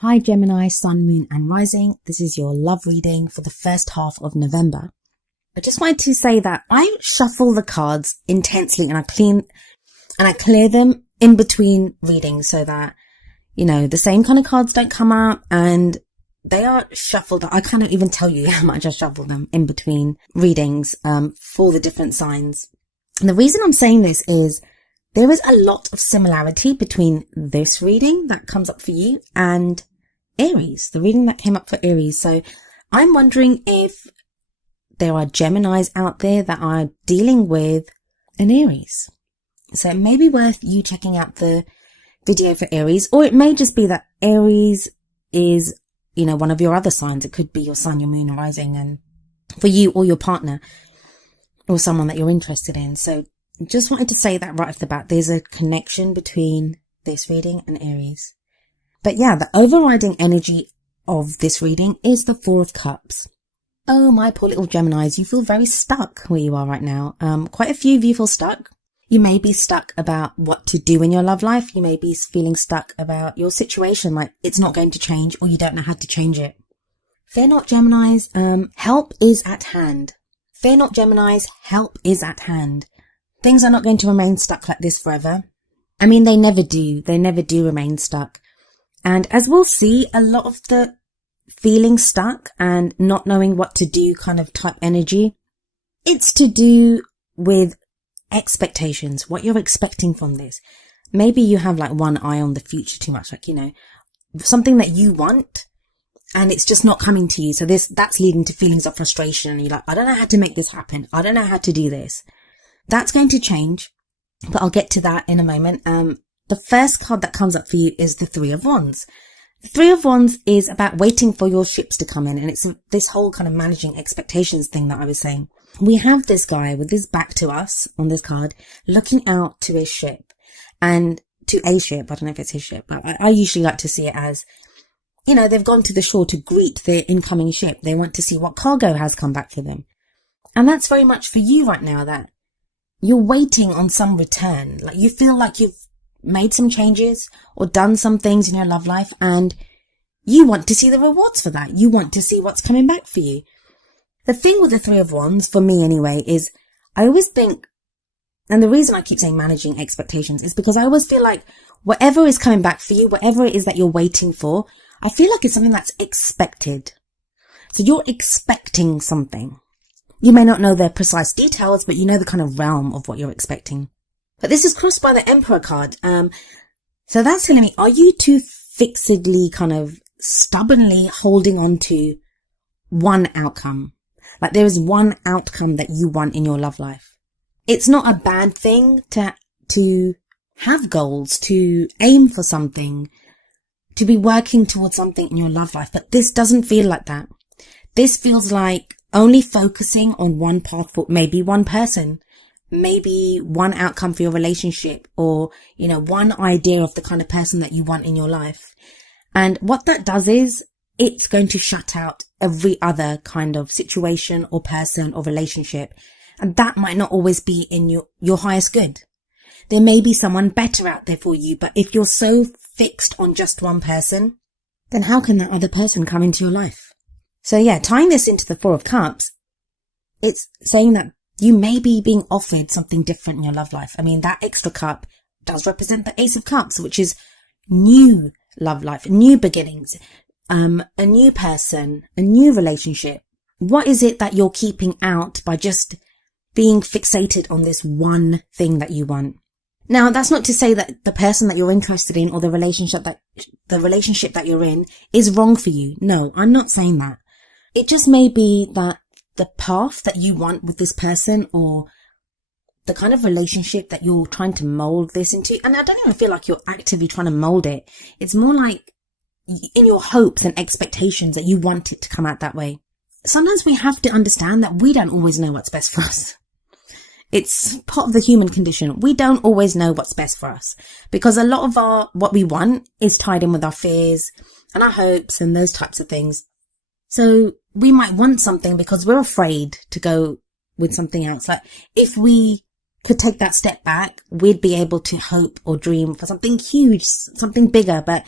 Hi Gemini, Sun, Moon and Rising. This is your love reading for the first half of November. I just wanted to say that I shuffle the cards intensely and I clear them in between readings so that, the same kind of cards don't come up and they are shuffled. I can't even tell you how much I shuffle them in between readings, for the different signs. And the reason I'm saying this is there is a lot of similarity between this reading that comes up for you and Aries, the reading that came up for Aries. So I'm wondering if there are Geminis out there that are dealing with an Aries. So it may be worth you checking out the video for Aries, or it may just be that Aries is, one of your other signs. It could be your sun, your moon, or rising, and for you or your partner or someone that you're interested in. So just wanted to say that right off the bat, there's a connection between this reading and Aries. But yeah, the overriding energy of this reading is the Four of Cups. Oh, my poor little Geminis, you feel very stuck where you are right now. Quite a few of you feel stuck. You may be stuck about what to do in your love life. You may be feeling stuck about your situation, like it's not going to change or you don't know how to change it. Fear not, Geminis, help is at hand. Fear not, Geminis, help is at hand. Things are not going to remain stuck like this forever. I mean, they never do. They never do remain stuck. And as we'll see, a lot of the feeling stuck and not knowing what to do kind of type energy, it's to do with expectations, what you're expecting from this. Maybe you have like one eye on the future too much, like, something that you want and it's just not coming to you. So that's leading to feelings of frustration. And you're like, I don't know how to make this happen. I don't know how to do this. That's going to change, but I'll get to that in a moment. The first card that comes up for you is the Three of Wands. The Three of Wands is about waiting for your ships to come in. And it's this whole kind of managing expectations thing that I was saying. We have this guy with his back to us on this card, looking out to his ship and to a ship. I don't know if it's his ship, but I usually like to see it as, they've gone to the shore to greet their incoming ship. They want to see what cargo has come back for them. And that's very much for you right now, that you're waiting on some return. Like you feel like you've made some changes or done some things in your love life and you want to see the rewards for that. You want to see what's coming back for you. The thing with the Three of Wands, for me anyway, is I always think, and the reason I keep saying managing expectations is because I always feel like whatever is coming back for you, whatever it is that you're waiting for, I feel like it's something that's expected. So you're expecting something. You may not know the precise details, but you know the kind of realm of what you're expecting. But this is crossed by the Emperor card. So that's telling me, are you too fixedly kind of stubbornly holding on to one outcome? Like there is one outcome that you want in your love life. It's not a bad thing to have goals, to aim for something, to be working towards something in your love life. But this doesn't feel like that. This feels like only focusing on one path for maybe one person, maybe one outcome for your relationship, or, one idea of the kind of person that you want in your life. And what that does is it's going to shut out every other kind of situation or person or relationship. And that might not always be in your highest good. There may be someone better out there for you, but if you're so fixed on just one person, then how can that other person come into your life? So yeah, tying this into the Four of Cups, it's saying that you may be being offered something different in your love life. I mean, that extra cup does represent the Ace of Cups, which is new love life, new beginnings, a new person, a new relationship. What is it that you're keeping out by just being fixated on this one thing that you want? Now, that's not to say that the person that you're interested in or the relationship that you're in is wrong for you. No, I'm not saying that. It just may be that the path that you want with this person or the kind of relationship that you're trying to mold this into, and I don't even feel like you're actively trying to mold it. It's more like in your hopes and expectations that you want it to come out that way. Sometimes we have to understand that we don't always know what's best for us. It's part of the human condition. We don't always know what's best for us because a lot of what we want is tied in with our fears and our hopes and those types of things. So we might want something because we're afraid to go with something else. Like if we could take that step back, we'd be able to hope or dream for something huge, something bigger. But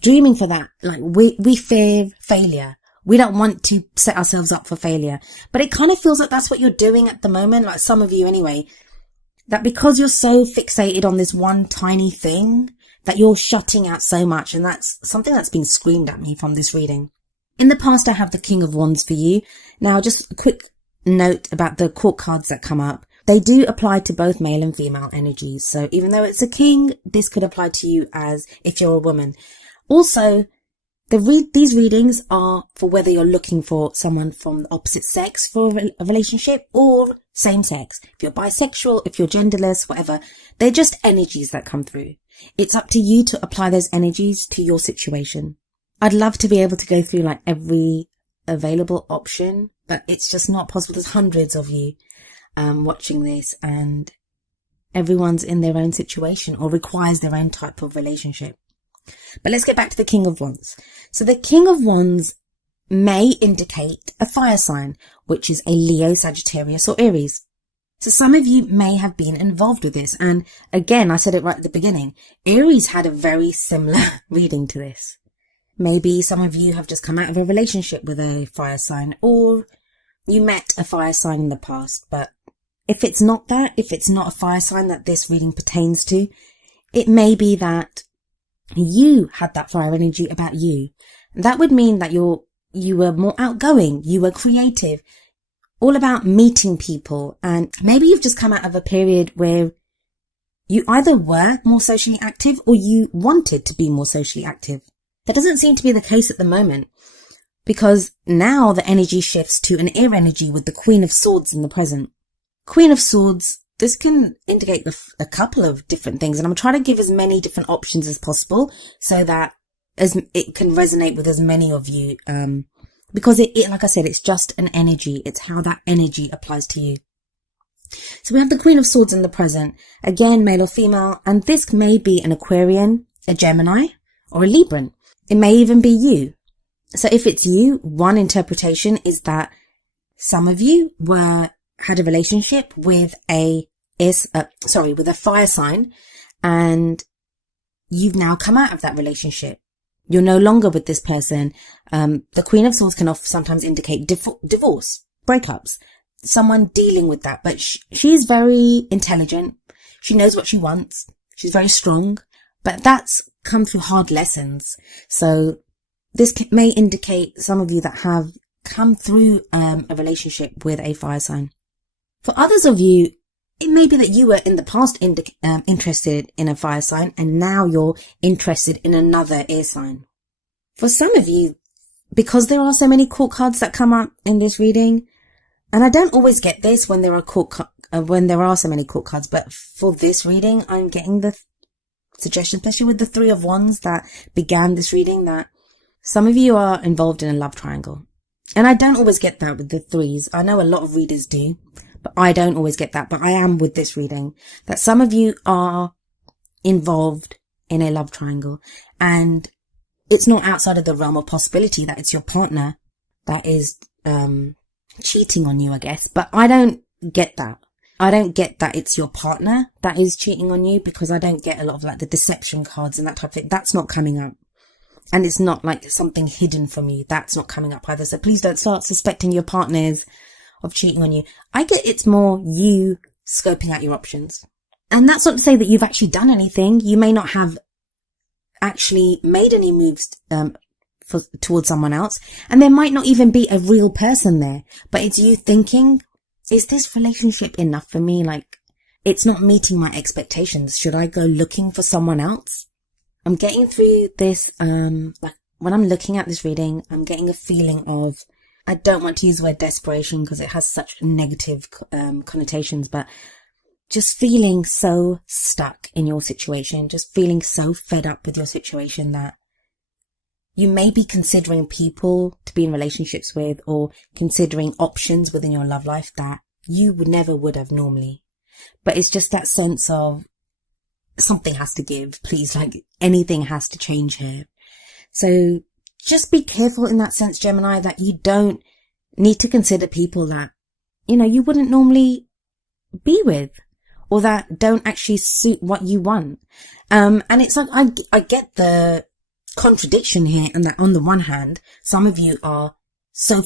dreaming for that. Like we fear failure. We don't want to set ourselves up for failure. But it kind of feels like that's what you're doing at the moment. Like some of you anyway, that because you're so fixated on this one tiny thing that you're shutting out so much. And that's something that's been screamed at me from this reading. In the past, I have the King of Wands for you. Now, just a quick note about the court cards that come up. They do apply to both male and female energies. So even though it's a king, this could apply to you as if you're a woman. Also, these readings are for whether you're looking for someone from the opposite sex for a relationship or same sex. If you're bisexual, if you're genderless, whatever, they're just energies that come through. It's up to you to apply those energies to your situation. I'd love to be able to go through like every available option, but it's just not possible. There's hundreds of you watching this, and everyone's in their own situation or requires their own type of relationship. But let's get back to the King of Wands. So the King of Wands may indicate a fire sign, which is a Leo, Sagittarius or Aries. So some of you may have been involved with this. And again, I said it right at the beginning, Aries had a very similar reading to this. Maybe some of you have just come out of a relationship with a fire sign, or you met a fire sign in the past. But if it's not that, if it's not a fire sign that this reading pertains to, it may be that you had that fire energy about you. That would mean that you were more outgoing, you were creative, all about meeting people. And maybe you've just come out of a period where you either were more socially active or you wanted to be more socially active. That doesn't seem to be the case at the moment, because now the energy shifts to an air energy with the Queen of Swords in the present. Queen of Swords, this can indicate a couple of different things, and I'm trying to give as many different options as possible so that it can resonate with as many of you, because it, like I said, it's just an energy. It's how that energy applies to you. So we have the Queen of Swords in the present, again, male or female, and this may be an Aquarian, a Gemini, or a Libran. It may even be you. So if it's you, one interpretation is that some of you had a relationship with a fire sign, and you've now come out of that relationship. You're no longer with this person. The Queen of Swords can sometimes indicate divorce, breakups, someone dealing with that. But she's very intelligent. She knows what she wants. She's very strong, but that's come through hard lessons. So this may indicate some of you that have come through a relationship with a fire sign. For others of you, it may be that you were in the past interested in a fire sign, and now you're interested in another air sign. For some of you, because there are so many court cards that come up in this reading, and I don't always get this when there are so many court cards, but for this reading, I'm getting the suggestion, especially with the Three of Wands that began this reading, that some of you are involved in a love triangle. And I don't always get that with the threes. I know a lot of readers do, but I don't always get that. But I am with this reading, that some of you are involved in a love triangle, and it's not outside of the realm of possibility that it's your partner that is cheating on you, I guess. But I don't get that. I don't get that it's your partner that is cheating on you, because I don't get a lot of like the deception cards and that type of thing. That's not coming up. And it's not like something hidden from you. That's not coming up either. So please don't start suspecting your partners of cheating on you. I get it's more you scoping out your options. And that's not to say that you've actually done anything. You may not have actually made any moves towards someone else. And there might not even be a real person there. But it's you thinking, is this relationship enough for me? Like, it's not meeting my expectations. Should I go looking for someone else? I'm getting through this, like when I'm looking at this reading, I'm getting a feeling of, I don't want to use the word desperation because it has such negative connotations, but just feeling so stuck in your situation, just feeling so fed up with your situation that you may be considering people to be in relationships with, or considering options within your love life that you never would have normally. But it's just that sense of something has to give, please, like anything has to change here. So just be careful in that sense, Gemini, that you don't need to consider people that, you wouldn't normally be with, or that don't actually suit what you want. And it's like, I get the contradiction here, and that on the one hand, some of you are so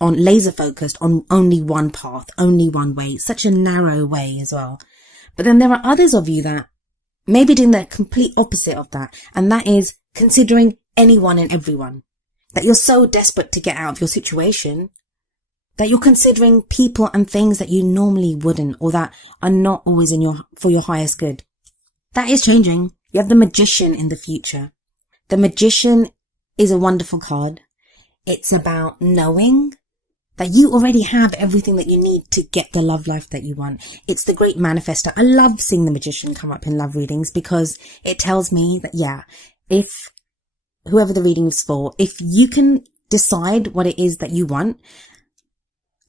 laser focused on only one path, only one way, such a narrow way as well. But then there are others of you that may be doing the complete opposite of that, and that is considering anyone and everyone. That you're so desperate to get out of your situation that you're considering people and things that you normally wouldn't, or that are not always for your highest good. That is changing. You have the Magician in the future. The Magician is a wonderful card. It's about knowing that you already have everything that you need to get the love life that you want. It's the great manifester. I love seeing the Magician come up in love readings because it tells me that, yeah, if whoever the reading is for, if you can decide what it is that you want,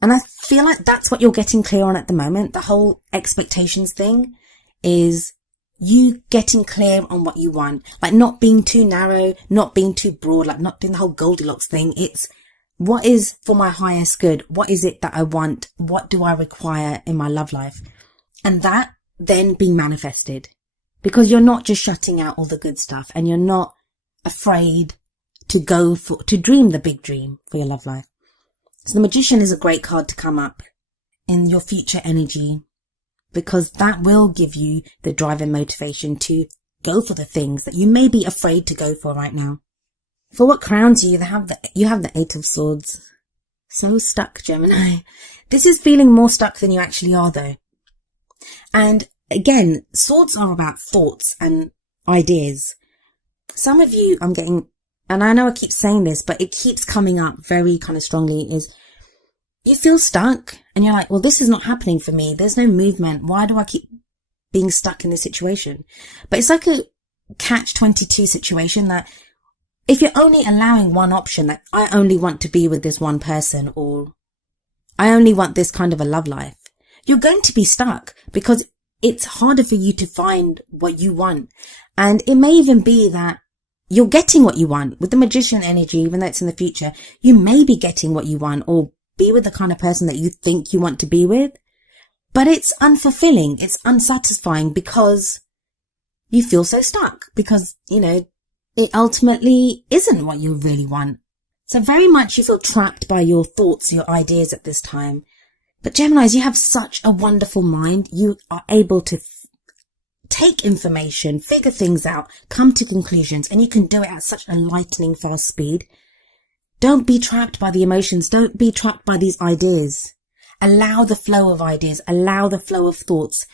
and I feel like that's what you're getting clear on at the moment, the whole expectations thing is you getting clear on what you want, like not being too narrow, not being too broad, like not doing the whole Goldilocks thing. It's what is for my highest good? What is it that I want? What do I require in my love life? And that then being manifested, because you're not just shutting out all the good stuff, and you're not afraid to dream the big dream for your love life. So the Magician is a great card to come up in your future energy, because that will give you the drive and motivation to go for the things that you may be afraid to go for right now. For what crowns you, you have the Eight of Swords. So stuck, Gemini. This is feeling more stuck than you actually are, though. And again, swords are about thoughts and ideas. Some of you, I'm getting, and I know I keep saying this, but it keeps coming up very kind of strongly, is you feel stuck and you're like, well, this is not happening for me. There's no movement. Why do I keep being stuck in this situation? But it's like a catch-22 situation, that if you're only allowing one option, that I only want to be with this one person, or I only want this kind of a love life, you're going to be stuck, because it's harder for you to find what you want. And it may even be that you're getting what you want with the Magician energy, even though it's in the future. You may be getting what you want, or be with the kind of person that you think you want to be with, but it's unfulfilling. It's unsatisfying because you feel so stuck, because, you know, it ultimately isn't what you really want. So very much you feel trapped by your thoughts, your ideas at this time. But Geminis, you have such a wonderful mind. You are able to take information, figure things out, come to conclusions, and you can do it at such a lightning fast speed. Don't be trapped by the emotions. Don't be trapped by these ideas. Allow the flow of ideas. Allow the flow of thoughts.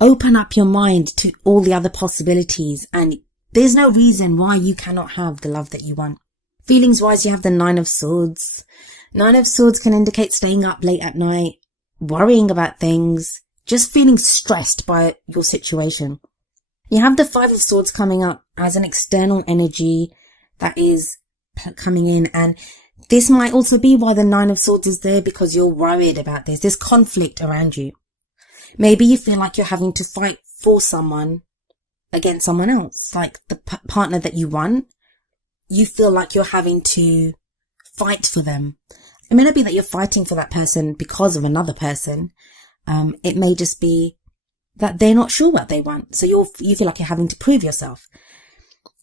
Open up your mind to all the other possibilities, and there's no reason why you cannot have the love that you want. Feelings wise, you have the Nine of Swords. Nine of Swords can indicate staying up late at night, worrying about things, just feeling stressed by your situation. You have the Five of Swords coming up as an external energy that is coming in, and this might also be why the Nine of Swords is there, because you're worried about this. There's conflict around you. Maybe you feel like you're having to fight for someone against someone else, like the partner that you want. You feel like you're having to fight for them. It may not be that you're fighting for that person because of another person. It may just be that they're not sure what they want. So you feel like you're having to prove yourself.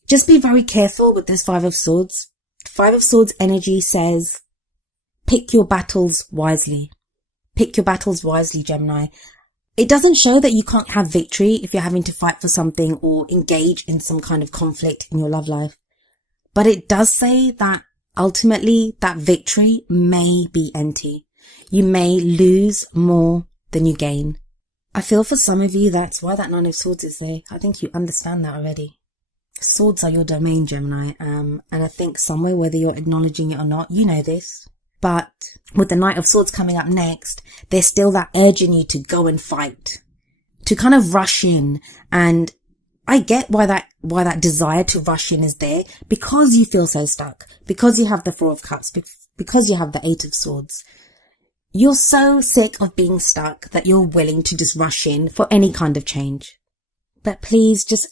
Just be very careful with this Five of Swords. Five of Swords energy says, pick your battles wisely. Pick your battles wisely, Gemini. It doesn't show that you can't have victory if you're having to fight for something or engage in some kind of conflict in your love life. But it does say that ultimately that victory may be empty. You may lose more than you gain. I feel for some of you that's why that Nine of Swords is there. I think you understand that already. Swords are your domain, Gemini. And I think somewhere, whether you're acknowledging it or not, you know this. But with the Knight of Swords coming up next, there's still that urge in you to go and fight, to kind of rush in. And I get why that desire to rush in is there, because you feel so stuck, because you have the Four of Cups, because you have the Eight of Swords. You're so sick of being stuck that you're willing to just rush in for any kind of change. But please just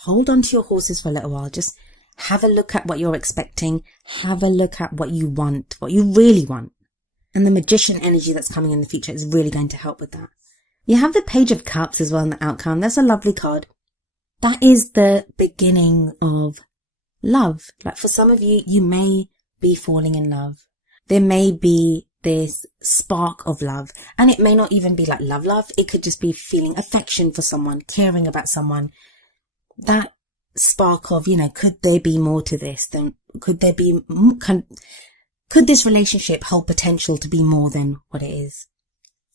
hold on to your horses for a little while. Just have a look at what you're expecting. Have a look at what you want, what you really want. And the Magician energy that's coming in the future is really going to help with that. You have the Page of Cups as well in the outcome. That's a lovely card. That is the beginning of love. Like for some of you, you may be falling in love. There may be this spark of love, and it may not even be like love. It could just be feeling affection for someone, caring about someone. That spark of, could there be more to this? Could this relationship hold potential to be more than what it is?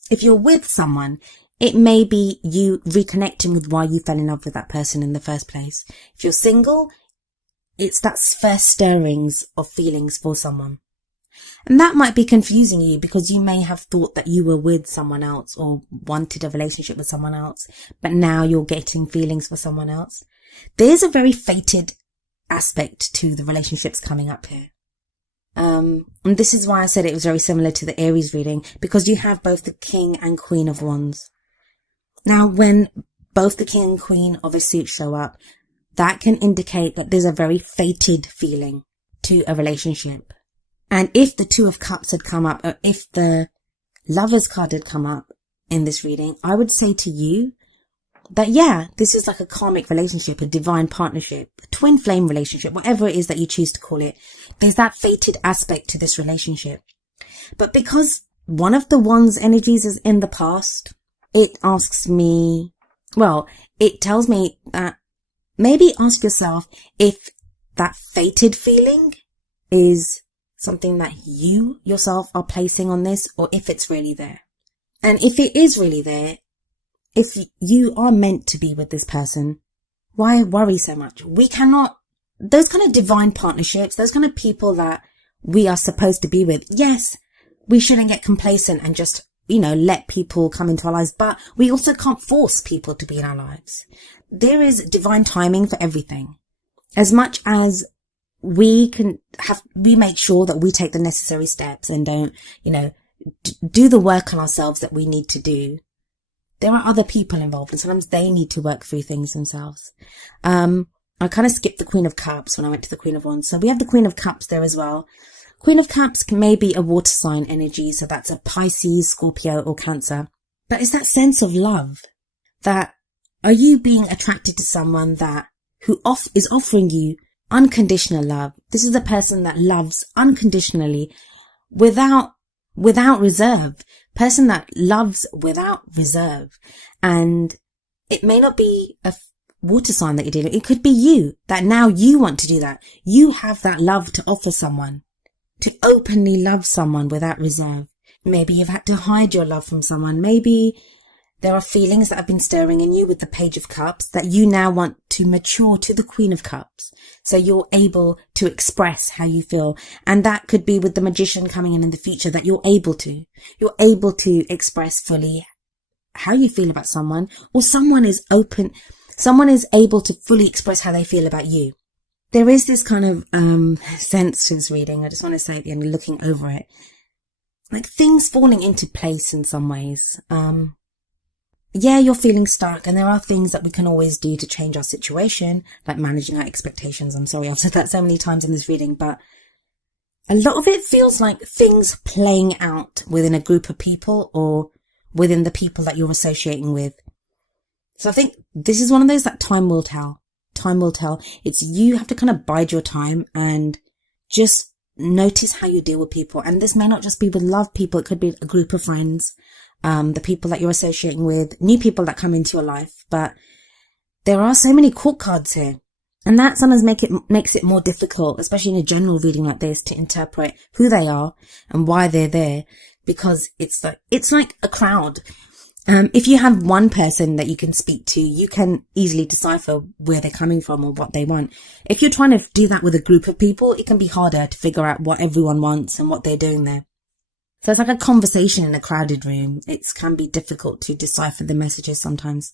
If you're with someone, it may be you reconnecting with why you fell in love with that person in the first place. If you're single, it's that first stirrings of feelings for someone. And that might be confusing you because you may have thought that you were with someone else or wanted a relationship with someone else, but now you're getting feelings for someone else. There's a very fated aspect to the relationships coming up here. And this is why I said it was very similar to the Aries reading, because you have both the King and Queen of Wands. Now, when both the King and Queen of a suit show up, that can indicate that there's a very fated feeling to a relationship. And if the Two of Cups had come up, or if the Lovers card had come up in this reading, I would say to you that, yeah, this is like a karmic relationship, a divine partnership, a twin flame relationship, whatever it is that you choose to call it. There's that fated aspect to this relationship. But because one of the Wands energies is in the past, it asks me, it tells me that maybe ask yourself if that fated feeling is something that you yourself are placing on this, or if it's really there. And if it is really there, if you are meant to be with this person, why worry so much? Those kind of divine partnerships, those kind of people that we are supposed to be with, yes, we shouldn't get complacent and just, let people come into our lives, but we also can't force people to be in our lives. There is divine timing for everything. As much as we make sure that we take the necessary steps and don't, do the work on ourselves that we need to do. There are other people involved, and sometimes they need to work through things themselves. I kind of skipped the Queen of Cups when I went to the Queen of Wands. So we have the Queen of Cups there as well. Queen of Cups may be a water sign energy. So that's a Pisces, Scorpio, or Cancer. But it's that sense of love. That are you being attracted to someone who is offering you unconditional love? This is a person that loves unconditionally without reserve. Person that loves without reserve. And it may not be a water sign that you're dealing with. It could be you, that now you want to do that. You have that love to offer someone, to openly love someone without reserve. Maybe you've had to hide your love from someone. Maybe there are feelings that have been stirring in you with the Page of Cups that you now want to mature to the Queen of Cups. So you're able to express how you feel. And that could be with the Magician coming in the future, that you're able to express fully how you feel about someone, or someone is able to fully express how they feel about you. There is this kind of sense to this reading. I just want to say at the end, looking over it, like things falling into place in some ways. Yeah, you're feeling stuck, and there are things that we can always do to change our situation, like managing our expectations. I'm sorry I've said that so many times in this reading, but a lot of it feels like things playing out within a group of people or within the people that you're associating with. So I think this is one of those that time will tell. Time will tell. You have to kind of bide your time and just notice how you deal with people. And this may not just be with love people. It could be a group of friends, the people that you're associating with, new people that come into your life. But there are so many court cards here. And that sometimes makes it more difficult, especially in a general reading like this, to interpret who they are and why they're there. Because it's like a crowd. If you have one person that you can speak to, you can easily decipher where they're coming from or what they want. If you're trying to do that with a group of people, it can be harder to figure out what everyone wants and what they're doing there. So it's like a conversation in a crowded room. It can be difficult to decipher the messages sometimes.